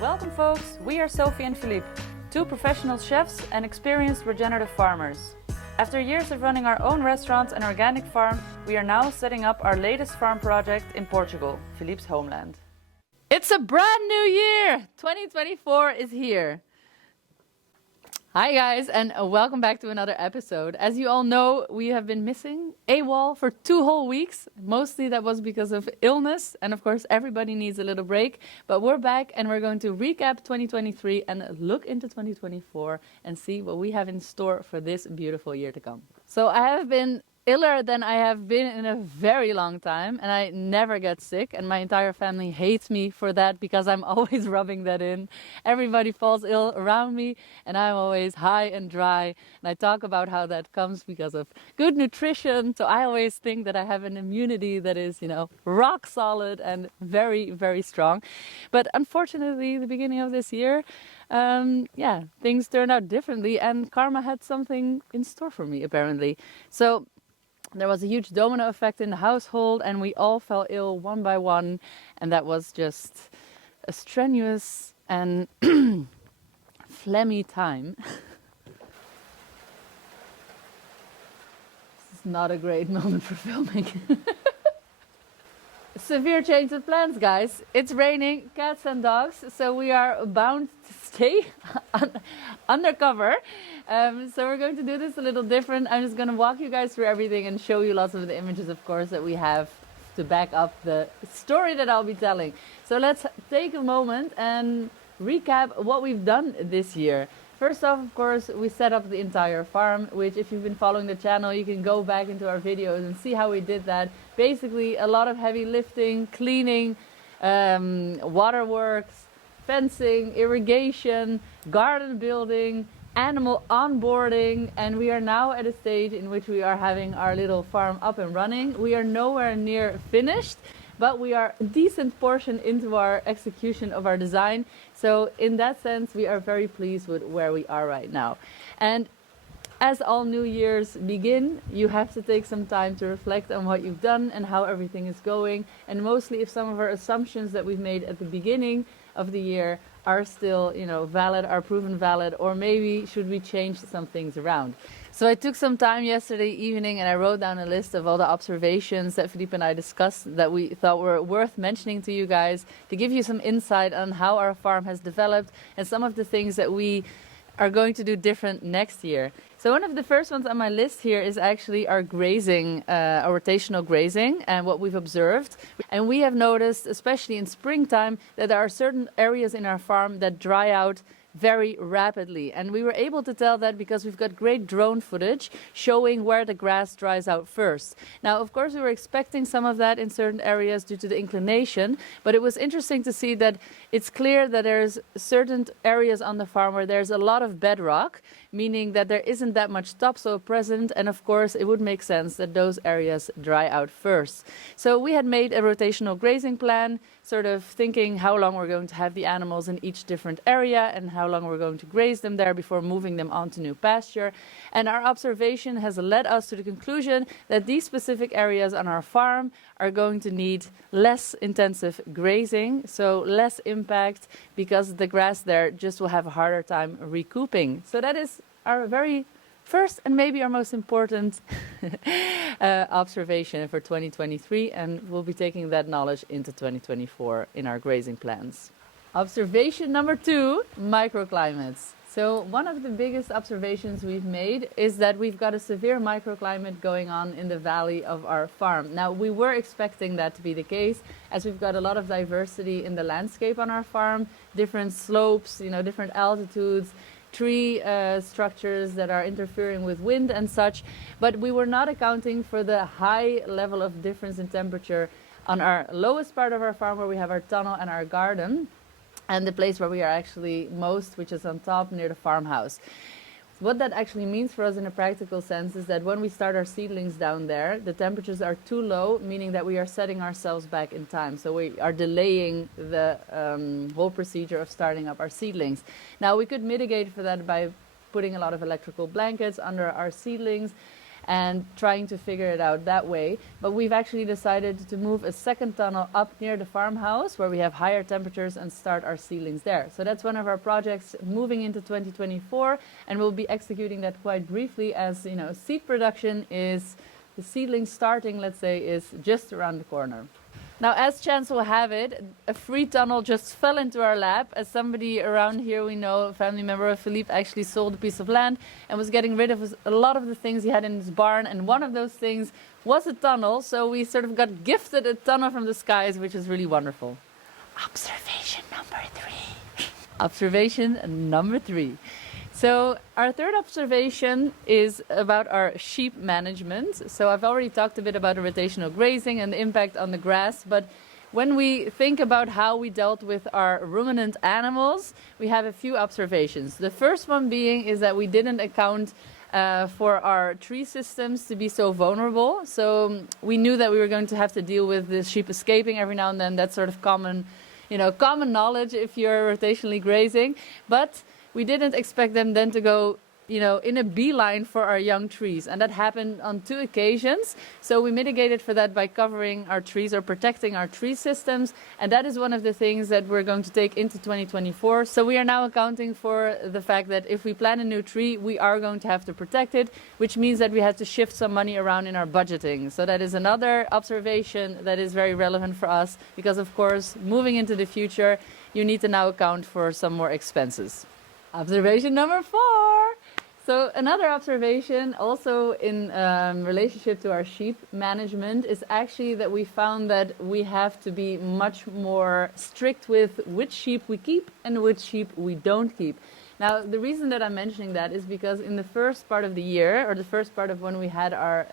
Welcome folks, we are Sophie and Philippe, two professional chefs and experienced regenerative farmers. After years of running our own restaurants and organic farm, we are now setting up our latest farm project in Portugal, Philippe's homeland. It's a brand new year! 2024 is here. Hi guys, and welcome back to another episode. As you all know, we have been missing AWOL for 2 whole weeks. Mostly that was because of illness, and of course everybody needs a little break. But we're back and we're going to recap 2023 and look into 2024 and see what we have in store for this beautiful year to come. So I have been iller than I have been in a very long time, and I never get sick, and my entire family hates me for that because I'm always rubbing that in. Everybody falls ill around me and I'm always high and dry, and I talk about how that comes because of good nutrition. So I always think that I have an immunity that is, rock solid and very, very strong. But unfortunately, the beginning of this year, things turned out differently, and karma had something in store for me apparently. So there was a huge domino effect in the household, and we all fell ill one by one, and that was just a strenuous and phlegmy time. This is not a great moment for filming. Severe change of plans, guys. It's raining, cats and dogs, so we are bound to stay undercover. So we're going to do this a little different. I'm just going to walk you guys through everything and show you lots of the images, of course, that we have to back up the story that I'll be telling. So let's take a moment and recap what we've done this year. First off, of course, we set up the entire farm, which if you've been following the channel, you can go back into our videos and see how we did that. Basically, a lot of heavy lifting, cleaning, waterworks, fencing, irrigation, garden building, animal onboarding, and we are now at a stage in which we are having our little farm up and running. We are nowhere near finished, but we are a decent portion into our execution of our design. So in that sense, we are very pleased with where we are right now. And as all new years begin, you have to take some time to reflect on what you've done and how everything is going. And mostly if some of our assumptions that we've made at the beginning of the year are still, valid, are proven valid, or maybe should we change some things around. So I took some time yesterday evening and I wrote down a list of all the observations that Philippe and I discussed that we thought were worth mentioning to you guys to give you some insight on how our farm has developed and some of the things that we are going to do different next year. So one of the first ones on my list here is actually our grazing, our rotational grazing, and what we've observed. And we have noticed, especially in springtime, that there are certain areas in our farm that dry out very rapidly, and we were able to tell that because we've got great drone footage showing where the grass dries out first. Now, of course, we were expecting some of that in certain areas due to the inclination, but it was interesting to see that it's clear that there's certain areas on the farm where there's a lot of bedrock, meaning that there isn't that much topsoil present, and of course it would make sense that those areas dry out first. So we had made a rotational grazing plan, sort of thinking how long we're going to have the animals in each different area and how long we're going to graze them there before moving them on to new pasture. And our observation has led us to the conclusion that these specific areas on our farm are going to need less intensive grazing, so less impact, because the grass there just will have a harder time recouping. So that is our very first and maybe our most important observation for 2023, and we'll be taking that knowledge into 2024 in our grazing plans. Observation number 2, microclimates. So one of the biggest observations we've made is that we've got a severe microclimate going on in the valley of our farm. Now, we were expecting that to be the case, as we've got a lot of diversity in the landscape on our farm, different slopes, different altitudes, tree structures that are interfering with wind and such, but we were not accounting for the high level of difference in temperature on our lowest part of our farm, where we have our tunnel and our garden, and the place where we are actually most, which is on top near the farmhouse. What that actually means for us in a practical sense is that when we start our seedlings down there, the temperatures are too low, meaning that we are setting ourselves back in time. So we are delaying the whole procedure of starting up our seedlings. Now, we could mitigate for that by putting a lot of electrical blankets under our seedlings and trying to figure it out that way. But we've actually decided to move a second tunnel up near the farmhouse where we have higher temperatures and start our seedlings there. So that's one of our projects moving into 2024, and we'll be executing that quite briefly as, you know, seed production is, the seedling starting, let's say, is just around the corner. Now, as chance will have it, a free tunnel just fell into our lap as somebody around here we know, a family member of Philippe, actually sold a piece of land and was getting rid of a lot of the things he had in his barn. And one of those things was a tunnel. So we sort of got gifted a tunnel from the skies, which is really wonderful. Observation number 3. Observation number 3. So our third observation is about our sheep management. So I've already talked a bit about rotational grazing and the impact on the grass, but when we think about how we dealt with our ruminant animals, we have a few observations. The first one being is that we didn't account for our tree systems to be so vulnerable. So we knew that we were going to have to deal with the sheep escaping every now and then. That's sort of common knowledge if you're rotationally grazing. But we didn't expect them then to go, in a beeline for our young trees. And that happened on 2 occasions. So we mitigated for that by covering our trees or protecting our tree systems. And that is one of the things that we're going to take into 2024. So we are now accounting for the fact that if we plant a new tree, we are going to have to protect it, which means that we have to shift some money around in our budgeting. So that is another observation that is very relevant for us because, of course, moving into the future, you need to now account for some more expenses. Observation number 4. So another observation also in relationship to our sheep management is actually that we found that we have to be much more strict with which sheep we keep and which sheep we don't keep. Now, the reason that I'm mentioning that is because in the first part of the year, or the first part of when we had our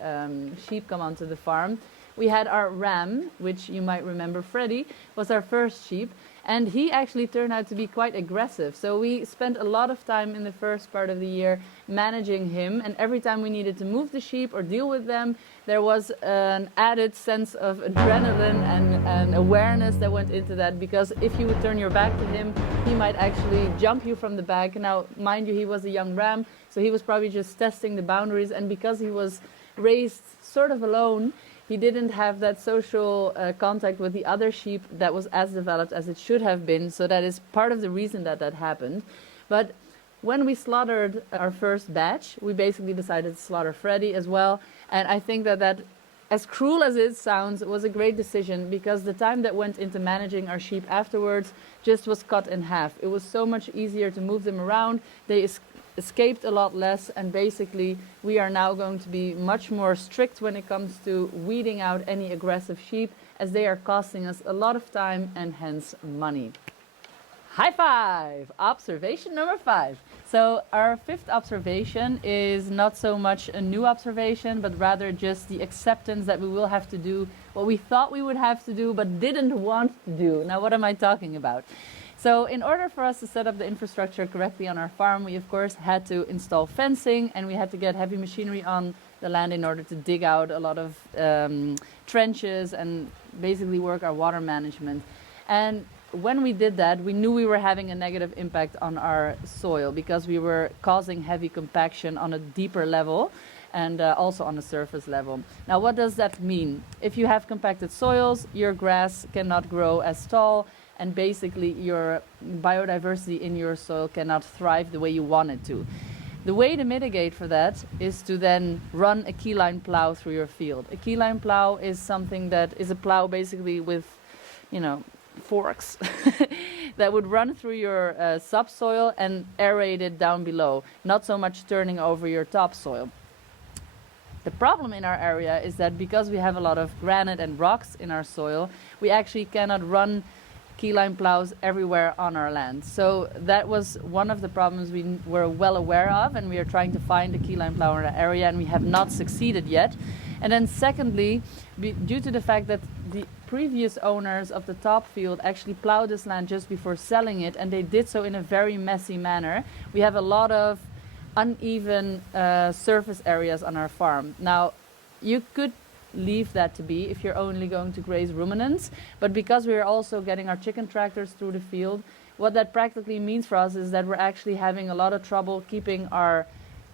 sheep come onto the farm, we had our ram, which you might remember, Freddy, was our first sheep. And he actually turned out to be quite aggressive. So we spent a lot of time in the first part of the year managing him. And every time we needed to move the sheep or deal with them, there was an added sense of adrenaline and awareness that went into that. Because if you would turn your back to him, he might actually jump you from the back. Now, mind you, he was a young ram, so he was probably just testing the boundaries. And because he was raised sort of alone, he didn't have that social contact with the other sheep that was as developed as it should have been. So that is part of the reason that happened. But when we slaughtered our first batch, we basically decided to slaughter Freddy as well. And I think that, as cruel as it sounds, was a great decision because the time that went into managing our sheep afterwards just was cut in half. It was so much easier to move them around. They escaped a lot less, and basically we are now going to be much more strict when it comes to weeding out any aggressive sheep, as they are costing us a lot of time and hence money. High five! Observation number 5. So our 5th observation is not so much a new observation, but rather just the acceptance that we will have to do what we thought we would have to do but didn't want to do. Now, what am I talking about? So in order for us to set up the infrastructure correctly on our farm, we of course had to install fencing, and we had to get heavy machinery on the land in order to dig out a lot of trenches and basically work our water management. And when we did that, we knew we were having a negative impact on our soil because we were causing heavy compaction on a deeper level and also on a surface level. Now, what does that mean? If you have compacted soils, your grass cannot grow as tall, and basically your biodiversity in your soil cannot thrive the way you want it to. The way to mitigate for that is to then run a keyline plow through your field. A keyline plow is something that is a plow basically with, forks that would run through your subsoil and aerate it down below, not so much turning over your topsoil. The problem in our area is that because we have a lot of granite and rocks in our soil, we actually cannot run keyline plows everywhere on our land. So that was one of the problems we were well aware of, and we are trying to find a keyline plow in our area, and we have not succeeded yet. And then secondly, due to the fact that the previous owners of the top field actually plowed this land just before selling it, and they did so in a very messy manner, we have a lot of uneven surface areas on our farm. Now, you could leave that to be if you're only going to graze ruminants, but because we're also getting our chicken tractors through the field, what that practically means for us is that we're actually having a lot of trouble keeping our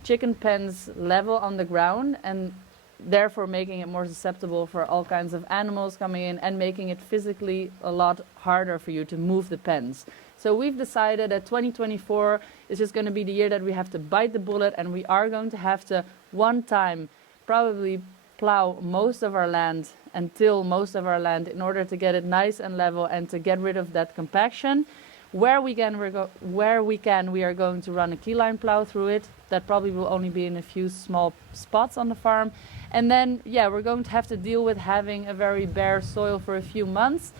chicken pens level on the ground, and therefore making it more susceptible for all kinds of animals coming in and making it physically a lot harder for you to move the pens. So we've decided that 2024 is just going to be the year that we have to bite the bullet, and we are going to have to one time probably plow most of our land and till most of our land in order to get it nice and level and to get rid of that compaction. Where we can, we are going to run a keyline plow through it. That probably will only be in a few small spots on the farm. And then, we're going to have to deal with having a very bare soil for a few months.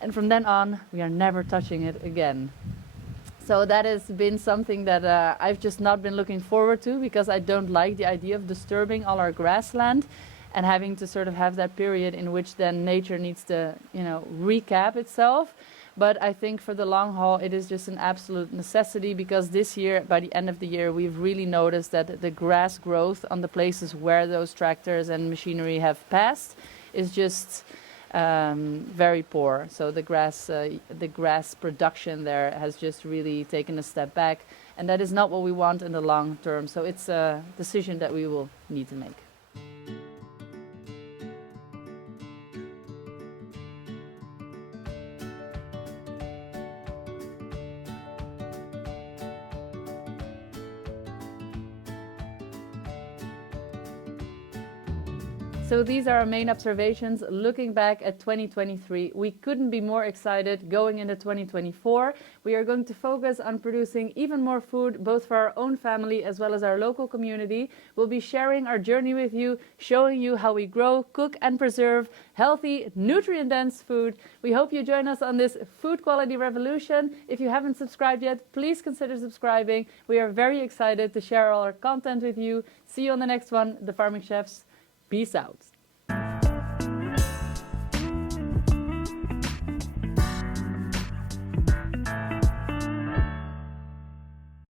And from then on, we are never touching it again. So that has been something that I've just not been looking forward to, because I don't like the idea of disturbing all our grassland and having to sort of have that period in which then nature needs to, recap itself. But I think for the long haul, it is just an absolute necessity, because this year, by the end of the year, we've really noticed that the grass growth on the places where those tractors and machinery have passed is just very poor. So the grass production there has just really taken a step back, and that is not what we want in the long term. So it's a decision that we will need to make. So these are our main observations looking back at 2023. We couldn't be more excited going into 2024. We are going to focus on producing even more food, both for our own family as well as our local community. We'll be sharing our journey with you, showing you how we grow, cook and preserve healthy, nutrient-dense food. We hope you join us on this food quality revolution. If you haven't subscribed yet, please consider subscribing. We are very excited to share all our content with you. See you on the next one, The Farming Chefs. Peace out.